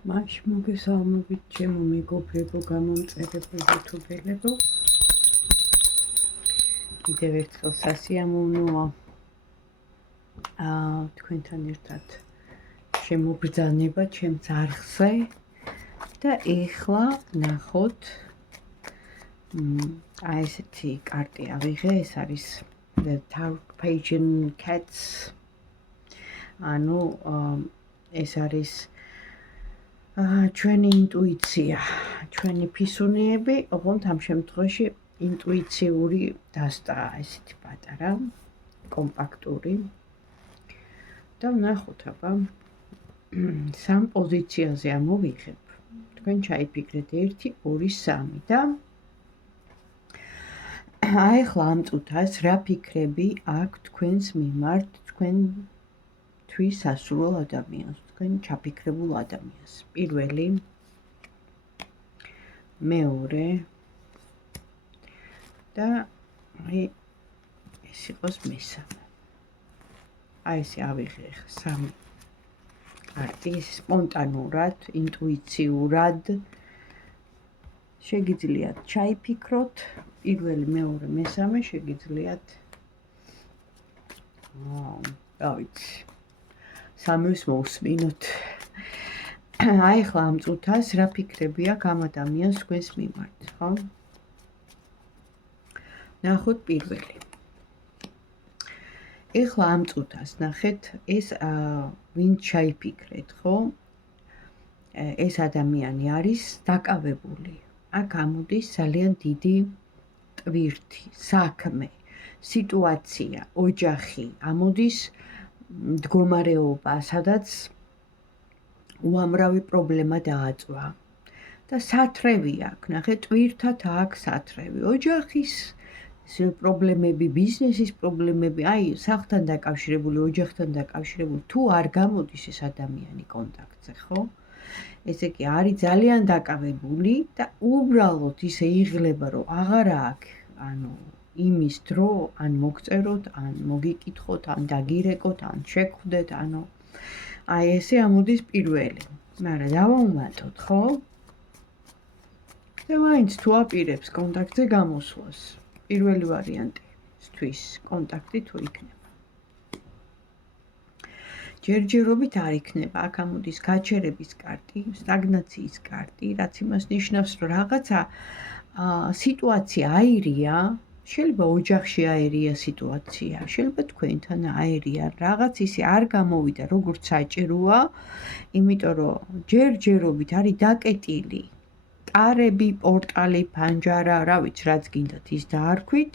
მაშ მოგესალმებით ჩემო მეგობრებო, გამომწერებო, იუთუბერებო. კიდევ ერთხელ სასიამოვნოა თქვენთან ერთად შემობრძანება ჩემს არხზე და ეხლა ნახოთ ესეთი კარტი ავიღე, ეს არის The Tarpeian Cats. ანუ ეს არის ჩვენი ინტუიცია, ჩვენი ფისუნიები, ოღონდ ამ შემთხვევაში ინტუიციური დასტაა, ესეთი პატარა, კომპაქტური. და ვნახოთ, აბა სამ პოზიციაზე ამოვიღებ. თქვენ ჩაიფიქრეთ 1, 2, 3 და ახლა ამ წუთას რა ფიქრები აქვს თქვენს მიმართ, თქვენთვის სასურველ ადამიანს, თქვენ ჩაფიქრებულ ადამიანს. პირველი, მეორე და ეს იყოს მესამე. ესე ავიღე ახლა 3 კარტი, სპონტანურად, ინტუიციურად შეგიძლიათ ჩაიფიქროთ, პირველი, მეორე, მესამე შეგიძლიათ რა ვიცი, 3-ს მოვსმინოთ. ახლა ამ წუთას რა ფიქრები აქვს ამ ადამიანს თქვენს მიმართ, ხო? ნახოთ პირველი. ეხლა ამ წუთას ნახეთ, ეს ვინ ჩაიფიქრეთ, ხო? ეს ადამიანი არის დაკავებული. აქ ამოდის ძალიან დიდი ტვირთი, საქმე, სიტუაცია, ოჯახი, ამოდის მდგომარეობა, სადაც უამრავი პრობლემა დააწვა და სათრევი აქვს, ნახეთ, ტვირთად აქვს სათრევი, ოჯახის პრობლემები, ბიზნესის პრობლემები, სახლთან დაკავშირებული, ოჯახთან დაკავშირებული, თუ არ გამოდის ეს ადამიანი კონტაქტზე, ხო? ესე იგი, არის ძალიან დაკავებული და უბრალოდ ისე იღლება, რომ აღარ აქვს, იმის დრო, ან მოგწეროთ, ან მოგიკითხოთ, ან დაგირეკოთ, ან შეგხვდეთ, ესე ამოდის პირველი. მაგრამ დავაუმატოთ, ხო? და მაინც თუ აპირებს კონტაქტზე გამოსვლას. პირველი ვარიანტისთვის კონტაქტი თუ იქნება. ჯერჯერობით არ იქნება, აქ ამოდის გაჩერების კარტი, სტაგნაციის კარტი, რაც იმას ნიშნავს, რომ რაღაცა სიტუაცია აირია, შეიძლება ოჯახში აირია სიტუაცია, შეიძლება თქვენთან აირია, რაღაც ისე არ გამოვიდა, როგორც საჭიროა, იმიტომ რომ ჯერჯერობით არის დაკეტილი ტარები, პორტალი, ფანჯარა, რა ვიცი, რაც გინდათ ის დაარქვით.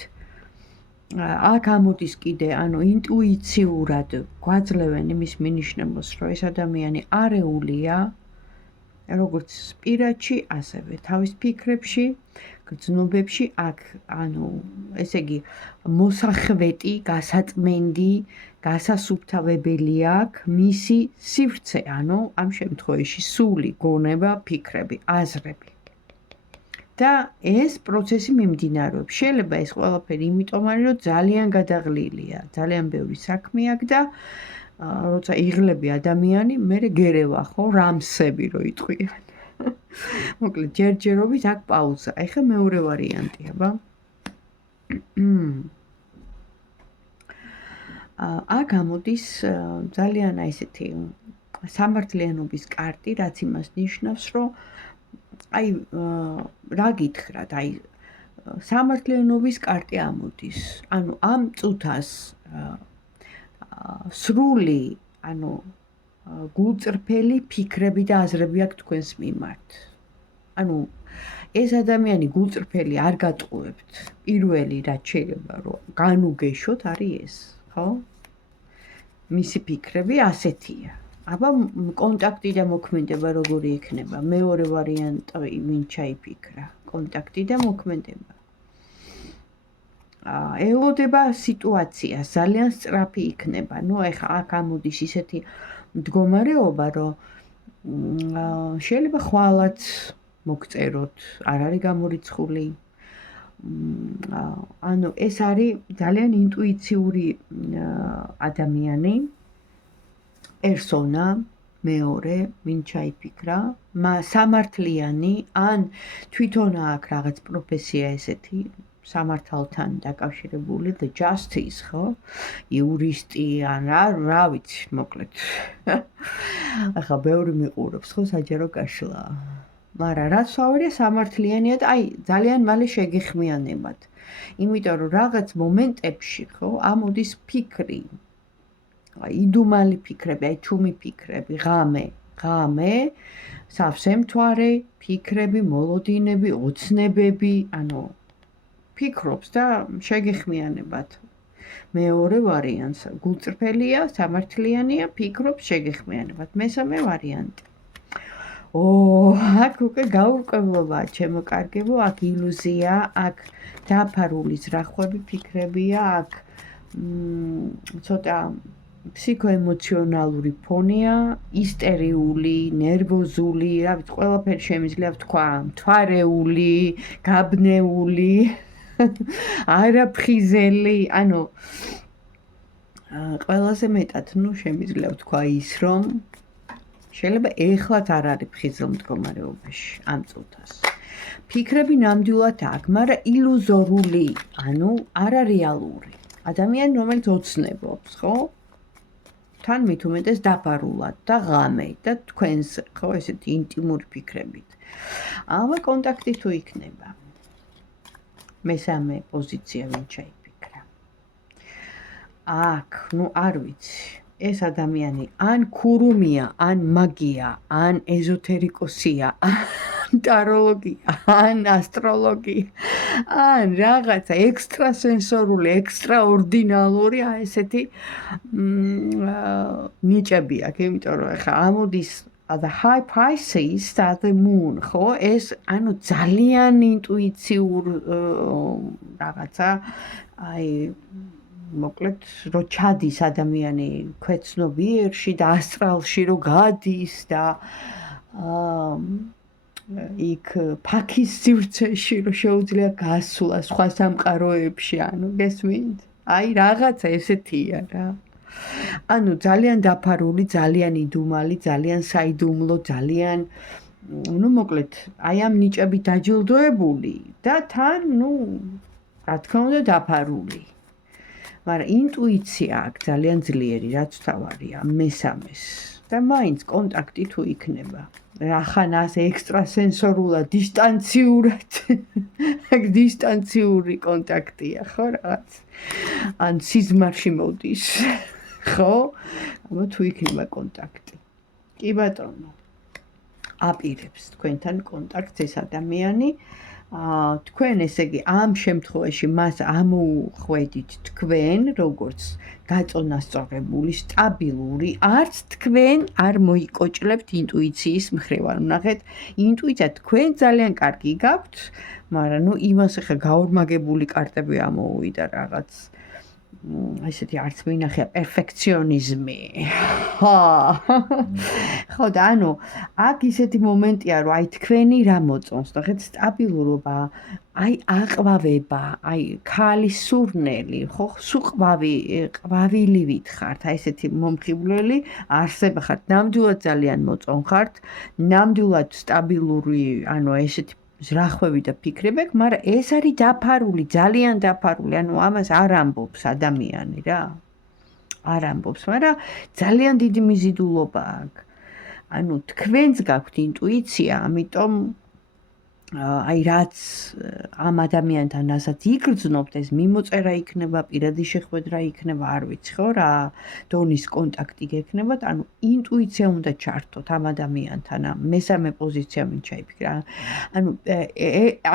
აქ ამოდის კიდე, ინტუიციურად გვაძლევენ იმის მინიშნებას, რომ ეს ადამიანი არეულია, როგორც პირადში, ასევე თავის ფიქრებში, გრძნობებში, აქ, ესე იგი, მოსახვეტი, გასაწმენდი, გასასუფთავებელი აქვს მისი სივრცე, ამ შემთხვევაში სული, გონება, ფიქრები, აზრები. და ეს პროცესი მიმდინარეობს. შეიძლება ეს ყველაფერი იმიტომ არის, რომ ძალიან გადაღლილია, ძალიან ბევრი საქმე აქვს და როცა იღლები ადამიანი, მერე გერევა, ხო, რამსები რო იტყვიან. მოკლედ, ჯერჯერობით აქ პაუზა. ეხლა მეორე ვარიანტი, აბა. აქ ამოდის ძალიან ესეთი სამართლიანობის კარტი, რაც იმას ნიშნავს, რომ რა გითხრათ, სამართლიანობის კარტი ამოდის. ამ წუთას სრული, გულწრფელი ფიქრები და აზრები აქვს თქვენს მიმართ. ეს ადამიანი გულწრფელი არ გატყუებთ. პირველი, რაც შეიძლება, რომ განუგეშოთ, არის ეს, ხო? მისი ფიქრები ასეთია. აბა კონტაქტი და მოქმედება როგორი იქნება? მეორე ვარიანტი ვინ ჩაიფიქრა? კონტაქტი და მოქმედება. ელოდება სიტუაცია, ძალიან სწრაფი იქნება. ეხლა აქ ამოდის ისეთი მდგომარეობა, რომ შეიძლება ხვალაც მოგწეროთ, არ არის გამორიცხული. ეს არის ძალიან ინტუიციური ადამიანი, პერსონა, მეორე ვინ ჩაიფიქრა სამართლიანი ან თვითონ აქვს რაღაც პროფესია ესეთი სამართალთან დაკავშირებული the justice ხო იურისტი ან რა ვიცი მოკლედ ახლა ბევრი მიყურებს ხო საჯარო გაშლა მაგრამ რაც ვავარია სამართლიანია და აი ძალიან მალე შეგეხმიანებათ იმიტომ რომ რაღაც მომენტებში ხო ამოდის ფიქრი იდუმალი ფიქრები, აი ჩუმი ფიქრები, ღამე, სავსე მთვარე ფიქრები, მოლოდინები, ოცნებები, ანუ ფიქრობს და შეგეხმიანებათ. მეორე ვარიანტს გულწრფელია, სამართლიანია, ფიქრობს შეგეხმიანებათ. მესამე ვარიანტი. აქ უკვე გაურკვევლობაა, ჩემო კარგებო, აქ ილუზია, აქ დაფარული ზრახვები ფიქრებია, აქ ცოტა ფსიქოემოციონალური ფონია, ისტერიული, ნერვოზული, რა ვიცი, ყველაფერი შემიძლია ვთქვა, მთვარეული, გაბნეული, არაფხიზელი, ანუ ყველაზე მეტად, შემიძლია ვთქვა ის, რომ შეიძლება ეხლაც არ არის ფხიზელ მდგომარეობაში ამ წუთას. ფიქრები ნამდვილად აქვს, მაგრამ ილუზორული, ანუ არარეალური. ადამიანი, რომელიც ოცნებობს, ხო? თან მით უმეტეს დაფარულად და ღამე და თქვენს ხო ესეთი ინტიმური ფიქრებით. ამა კონტაქტი თუ იქნება. მესამე პოზიცია ვინ ჩაიფიქრა. აქ, არ ვიცი. ეს ადამიანი ან ქურუმია, ან მაგია, ან ეზოთერიკოსია, ან ტაროლოგია, ან ასტროლოგია, ან რაღაცა ექსტრასენსორული, ექსტრაორდინალური, ესეთი ნიჭები აქვს, იმიტომ რომ ახლა ამოდის the high Pisces და the moon, ხო? ეს ანუ ძალიან ინტუიციურ რაღაცა, აი მოკლედ რო ჩადის ადამიანი ქვეცნობიერში და ასტრალში რო გადის და იქ ფაქის სივრცეში რო შეუძლია გასვლა სხვა სამყაროებში, ანუ გესმით? აი რაღაცა ესეთია რა. ანუ ძალიან დაფარული, ძალიან იდუმალი, ძალიან საიდუმლო, ძალიან მოკლედ აი ამ ნიჭებით დაჯილდოებული და თან რა თქმა უნდა დაფარული. მაგრამ ინტუიცია აქვს ძალიან ძლიერი, რაც თავარია, მესამეს. და მაინც კონტაქტი თუ იქნება. რახან ასე ექსტრასენსორულად, დისტანციურად. დისტანციური კონტაქტია, ხო რაღაც. ან სიზმარში მოდის. ხო? აბა თუ იქნება კონტაქტი. კი ბატონო. აპირებს თქვენთან კონტაქტს ეს ადამიანი. თქვენ ესე იგი ამ შემთხვევაში მას ამოუხვედით თქვენ როგორც გაწონასწორებული, სტაბილური, არც თქვენ არ მოიკოჭლებთ ინტუიციის მხრივ. ნახეთ, ინტუიცია თქვენ ძალიან კარგი გაქვთ, მაგრამ იმას ახლა გაორმაგებული კარტები ამოუვიდა რაღაც ესეთი არც მინახია პერფექციონიზმი. ხო და ანუ აქ ისეთი მომენტია რომ აი თქვენი რა მოწონს, ნახეთ სტაბილურობა, აი აყვავება, აი ქალის სურნელი, ხო, ყვავილივით ხართ, აი ესეთი მომხიბვლელი არსება ხართ, ნამდვილად ძალიან მოწონხართ, ნამდვილად სტაბილური, ანუ ესეთი ზრახვები და ფიქრები, მაგრამ ეს არის დაფარული, ძალიან დაფარული, ანუ ამას არ ამბობს ადამიანი რა. არ ამბობს, მაგრამ ძალიან დიდი მიზიდულობა აქვს. ანუ თქვენს გაქვთ ინტუიცია, ამიტომ აი რაც ამ ადამიანთან რასაც იგრძნობთ, ეს მიმოწერა იქნება, პირადი შეხვედრა იქნება, არ ვიცი ხო რა დონის კონტაქტი გექნებათ, ანუ ინტუიცია უნდა ჩართოთ ამ ადამიანთან, მესამე პოზიცია ვინ ჩაიფიქრა.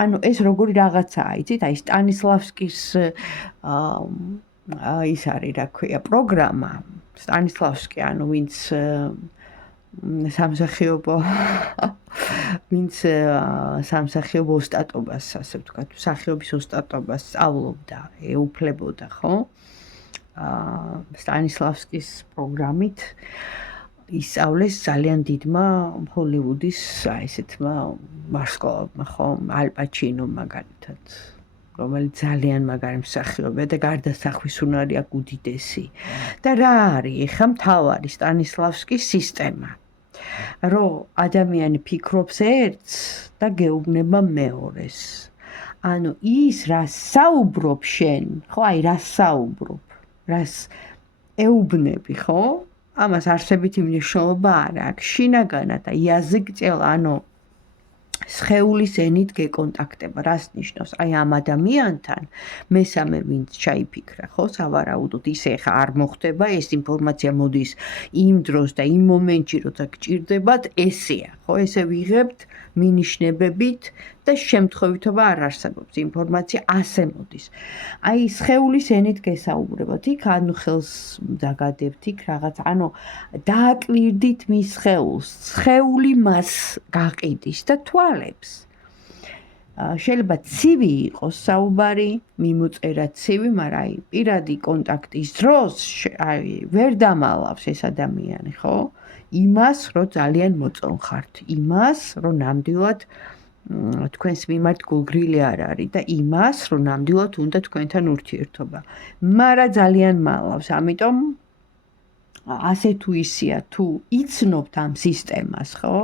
ანუ ეს როგორი რაღაცაა, იცით, აი სტანისლავსკის ის არის, რა ქვია, პროგრამა. სტანისლავსკი, ანუ ვინც სამსახიობო ოსტატობას, ასე ვთქვათ, მსახიობის ოსტატობას სწავლობდა, ეუფლებოდა, ხო? სტანისლავსკის პროგრამით ისწავლეს ძალიან დიდმა ჰოლივუდის ესეთმა ვარსკვლავებმა, ხო? ალ პაჩინო მაგალითად. რომელიც ძალიან მაგარი მსახიობია და გარდასახვის უნარი აქვს უდიდესი. და რა არის? ეხა მთავარი სტანისლავსკის სისტემა. რომ ადამიანი ფიქრობს ერთს და გეუბნება მეორეს. ანუ ის რას საუბრობ შენ, ხო, აი რას საუბრობ, რას ეუბნები, ხო? ამას არსებითი მნიშვნელობა არ აქვს. შინაგანად იაზიკწელა, ანუ სხეულის ენით გეკონტაქტება, რას ნიშნავს? აი ამ ადამიანთან მესამე ვინც ჩაიფიქრა, ხო, სავარაუდოდ ისე ხა არ მოხდება, ეს ინფორმაცია მოდის იმ დროს და იმ მომენტში, როცა გჭირდებათ, ესეა, ხო, ესე ვიღებთ მინიშნებებით და შემთხვევითობა არ არსებობს, ინფორმაცია ასე მოდის. აი სხეულის ენით გესაუბრებათ, იქ ანუ ხელს დაგადებთ, იქ რაღაც, ანუ დააკვირდით მის სხეულს, სხეული მას გაყიდის და თვალებს. შეიძლება ცივი იყოს საუბარი, მიმოწერა ცივი, მაგრამ აი პირადი კონტაქტის დროს აი ვერ დამალავს ეს ადამიანი, ხო? იმას, რომ ძალიან მოწონხართ, იმას, რომ ნამდვილად თქვენს მიმართ გულგრილი არ არის და იმას, რომ ნამდვილად უნდა თქვენთან ურთიერთობა. მაგრამ ძალიან მალავს, ამიტომ ასე თუ ისია, თუ იცნობთ ამ სისტემას, ხო?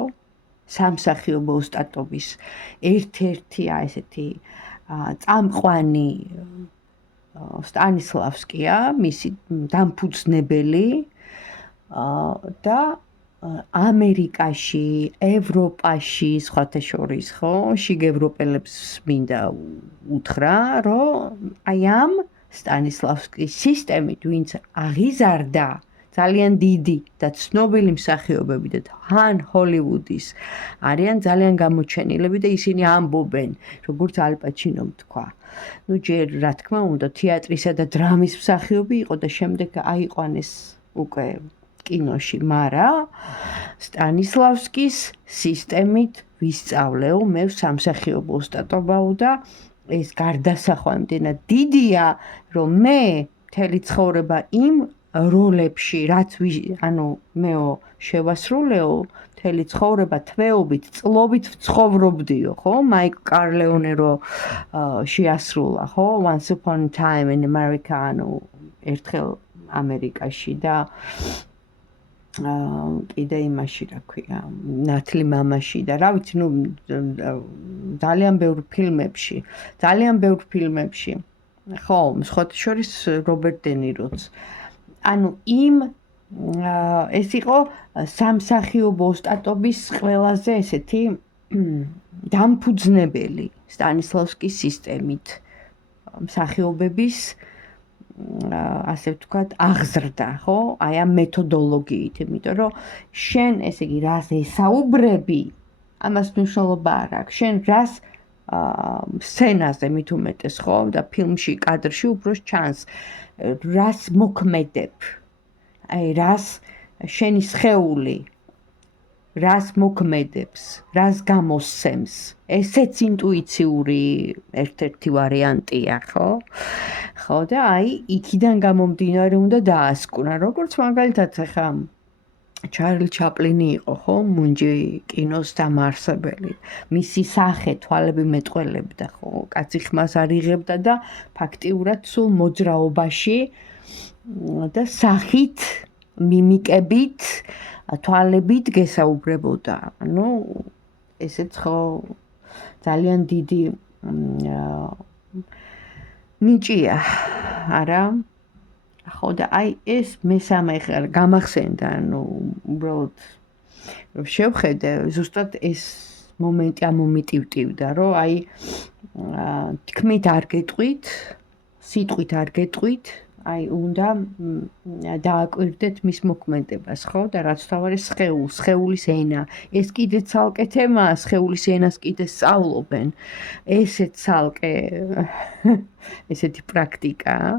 სამსახიობო ოსტატობის ერთ-ერთი ესეთი წამყვანი სტანისლავსკია, მისი დამფუძნებელი და ამერიკაში, ევროპაში, სხვათა შორის, ხო, შიგევროპელებს მინდა უთხრა, რომ აი ამ სტანისლავსკის სისტემით, ვინც აღიზარდა ძალიან დიდი და ცნობილი მსახიობები და თან ჰოლივუდის არიან ძალიან გამოჩენილები და ისინი ამბობენ, როგორც ალ პაჩინომ თქვა. ნუ ჯერ რა თქმა უნდა, თეატრისა და დრამის მსახიობი იყო და შემდეგ აიყვანეს უკვე კინოში, მაგრამ სტანისლავსკის სისტემით ვისწავლეო, მე სამსახიობო ოსტატობაო და ეს გარდასახვა იმდენად დიდია, რომ მე მთელი ცხოვრება იმ როლებში, რაც ანუ მეო შევასრულეო, მთელი ცხოვრება თვეობით, წლობით ვცხოვრობდიო, ხო? მაიკ კარლეონე რო შეასრულა, ხო? Once upon a time in America, ანუ ერთხელ ამერიკაში და კიდე იმაში რა ქვია, ნათლი მამაში და რა ვიცი, ნუ ძალიან ბევრ ფილმებში, ხო, სხვათა შორის რობერტ დე ნიროც. ანუ იმ ეს იყო სამსახიობო ოსტატობის ყველაზე ესეთი დამფუძნებელი სტანისლავსკის სისტემით მსახიობების ასე ვთქვათ, აღზრდა, ხო? აი ამ მეთოდოლოგიით, იმიტომ რომ შენ, ესე იგი, რას ესაუბრები, ამას მნიშვნელობა არ აქვს. შენ რას სცენაზე მით უმეტეს, ხო? და ფილმში, კადრში უფრო ჩანს, რას მოქმედებ. აი რას შენი სხეული რას მოქმედებს, რას გამოსცემს. ესეც ინტუიციური ერთ-ერთი ვარიანტია, ხო? ხო და აი იქიდან გამომდინარე უნდა დაასკუნა, როგორც მაგალითად ახლა ჩარლი ჩაპლინი იყო, ხო, მუნჯი კინოს დამაარსებელი. მისი სახე თვალები მეტყველებდა, ხო, კაცი ხმას არ იღებდა და ფაქტიურად სულ მოძრაობაში და სახით, მიმიკებით, თვალებით გესაუბრებოდა. ანუ ესეც ხო ძალიან დიდი ნიჭია, არა? ხო და აი ეს მესამე ხარ გამახსენდა, ანუ უბრალოდ რომ შევხედე, ზუსტად ეს მომენტი ამომიტივტივდა, რომ აი თქმით არ გეტყვით, სიტყვით არ გეტყვით, აი უნდა დააკვირდეთ მის მოქმედებას, ხო? და რაც თავარი სხეულის ენა. ეს კიდე ცალკე თემაა, სხეულის ენას კიდე სწავლობენ. ესეც ცალკე ესეთი პრაქტიკაა.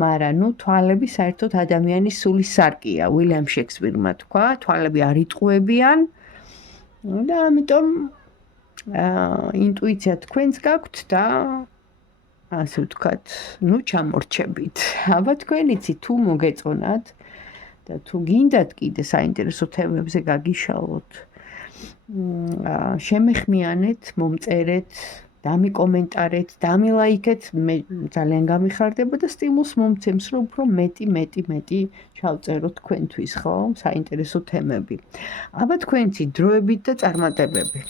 მაგრამ ნუ თვალები საერთოდ ადამიანის სულის სარკია, უილიამ შექსპირმა თქვა, თვალები არ იტყუებიან და ამიტომ ინტუიცია თქვენს გაქვთ და ასე ვთქვათ, ნუ ჩამორჩებით. აბა თქვენ იცით თუ მოგეწონათ და თუ გინდათ კიდე საინტერესო თემებზე გაგიშალოთ, შემეხმიანეთ, მომწერეთ დამიკომენტარეთ, დამილაიქეთ, მე ძალიან გამიხარდება და სტიმულს მომცემს, რომ უფრო მეტი ჩავწეროთ თქვენთვის, ხო? საინტერესო თემები. აბა თქვენցი დროებით და წარმატებები.